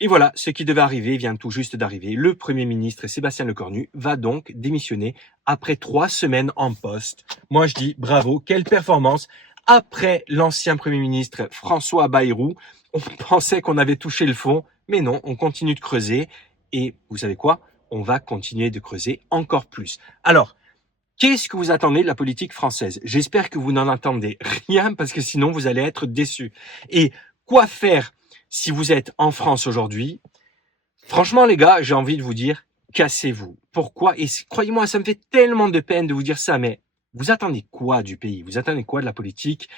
Et voilà, ce qui devait arriver vient tout juste d'arriver. Le Premier ministre Sébastien Lecornu va donc démissionner après 3 semaines en poste. Moi, je dis bravo, quelle performance. Après l'ancien Premier ministre François Bayrou, on pensait qu'on avait touché le fond, mais non, on continue de creuser. Et vous savez quoi? On va continuer de creuser encore plus. Alors, qu'est-ce que vous attendez de la politique française? J'espère que vous n'en attendez rien parce que sinon vous allez être déçus. Et quoi faire si vous êtes en France aujourd'hui? Franchement les gars, j'ai envie de vous dire, cassez-vous. Pourquoi? Et croyez-moi, ça me fait tellement de peine de vous dire ça, mais vous attendez quoi du pays? Vous attendez quoi de la politique?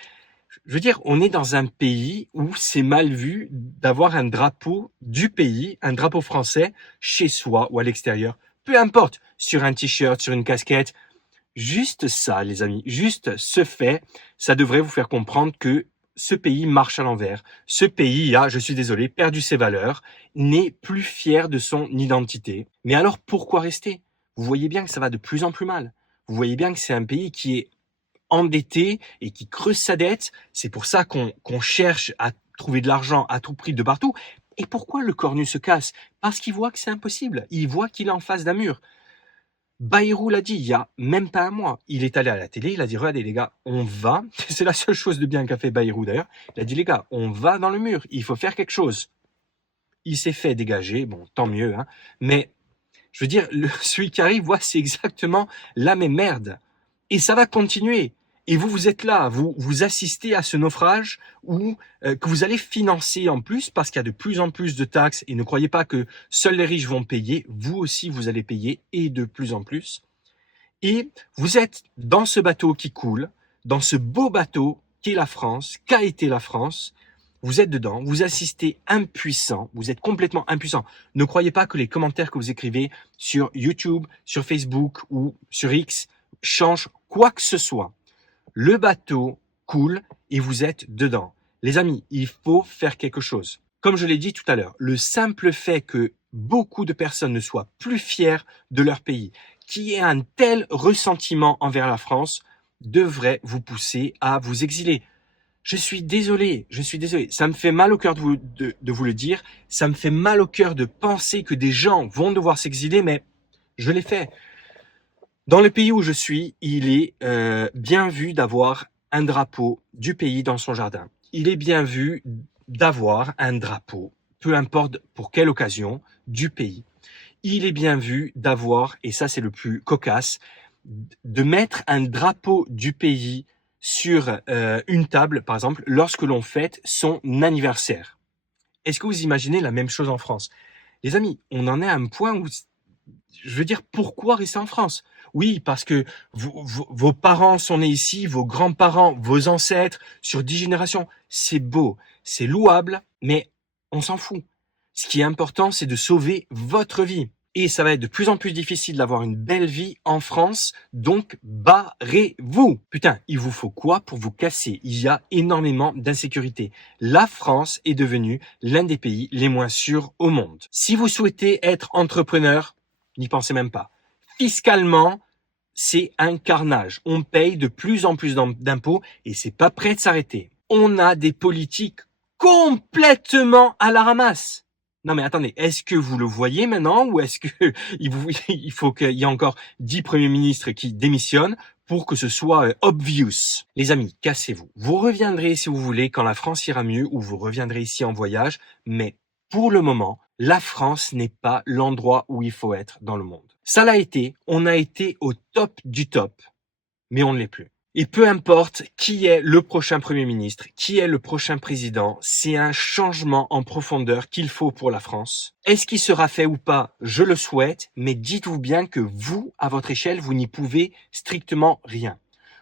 Je veux dire, on est dans un pays où c'est mal vu d'avoir un drapeau du pays, un drapeau français, chez soi ou à l'extérieur. Peu importe, sur un t-shirt, sur une casquette. Juste ça, les amis, juste ce fait, ça devrait vous faire comprendre que ce pays marche à l'envers. Ce pays a, je suis désolé, perdu ses valeurs, n'est plus fier de son identité. Mais alors pourquoi rester? Vous voyez bien que ça va de plus en plus mal. Vous voyez bien que c'est un pays qui est endetté et qui creuse sa dette. C'est pour ça qu'on cherche à trouver de l'argent à tout prix de partout. Et pourquoi le cornu se casse? Parce qu'il voit que c'est impossible. Il voit qu'il est en face d'un mur. Bayrou l'a dit il y a même pas un mois. Il est allé à la télé, il a dit regardez les gars, on va, c'est la seule chose de bien qu'a fait Bayrou d'ailleurs, il a dit les gars, on va dans le mur, il faut faire quelque chose. Il s'est fait dégager, bon tant mieux, hein, mais je veux dire, celui qui arrive, c'est exactement la même merde. Et ça va continuer. Et vous êtes là, vous assistez à ce naufrage où que vous allez financer en plus parce qu'il y a de plus en plus de taxes. Et ne croyez pas que seuls les riches vont payer. Vous aussi, vous allez payer et de plus en plus. Et vous êtes dans ce bateau qui coule, dans ce beau bateau qu'est la France, qu'a été la France. Vous êtes dedans, vous assistez impuissant, vous êtes complètement impuissant. Ne croyez pas que les commentaires que vous écrivez sur YouTube, sur Facebook ou sur X changent quoi que ce soit. Le bateau coule et vous êtes dedans. Les amis, il faut faire quelque chose. Comme je l'ai dit tout à l'heure, le simple fait que beaucoup de personnes ne soient plus fières de leur pays, qu'il y ait un tel ressentiment envers la France, devrait vous pousser à vous exiler. Je suis désolé. Ça me fait mal au cœur de vous le dire. Ça me fait mal au cœur de penser que des gens vont devoir s'exiler, mais je l'ai fait. Dans le pays où je suis, il est bien vu d'avoir un drapeau du pays dans son jardin. Il est bien vu d'avoir un drapeau, peu importe pour quelle occasion, du pays. Il est bien vu d'avoir, et ça c'est le plus cocasse, de mettre un drapeau du pays sur une table, par exemple, lorsque l'on fête son anniversaire. Est-ce que vous imaginez la même chose en France? Les amis, on en est à un point où, je veux dire, pourquoi rester en France? Oui, parce que vos parents sont nés ici, vos grands-parents, vos ancêtres, sur 10 générations. C'est beau, c'est louable, mais on s'en fout. Ce qui est important, c'est de sauver votre vie. Et ça va être de plus en plus difficile d'avoir une belle vie en France, donc barrez-vous. Putain, il vous faut quoi pour vous casser? Il y a énormément d'insécurité. La France est devenue l'un des pays les moins sûrs au monde. Si vous souhaitez être entrepreneur, n'y pensez même pas. Fiscalement, c'est un carnage. On paye de plus en plus d'impôts et c'est pas prêt de s'arrêter. On a des politiques complètement à la ramasse. Non mais attendez, est-ce que vous le voyez maintenant ou est-ce que il faut qu'il y ait encore 10 premiers ministres qui démissionnent pour que ce soit obvious? Les amis, cassez-vous. Vous reviendrez si vous voulez quand la France ira mieux ou vous reviendrez ici en voyage, mais pour le moment, la France n'est pas l'endroit où il faut être dans le monde. Ça l'a été, on a été au top du top, mais on ne l'est plus. Et peu importe qui est le prochain Premier ministre, qui est le prochain président, c'est un changement en profondeur qu'il faut pour la France. Est-ce qu'il sera fait ou pas? Je le souhaite, mais dites-vous bien que vous, à votre échelle, vous n'y pouvez strictement rien.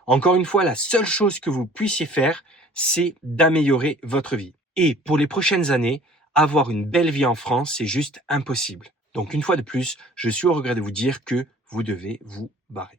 Encore une fois, la seule chose que vous puissiez faire, c'est d'améliorer votre vie. Et pour les prochaines années, avoir une belle vie en France, c'est juste impossible. Donc une fois de plus, je suis au regret de vous dire que vous devez vous barrer.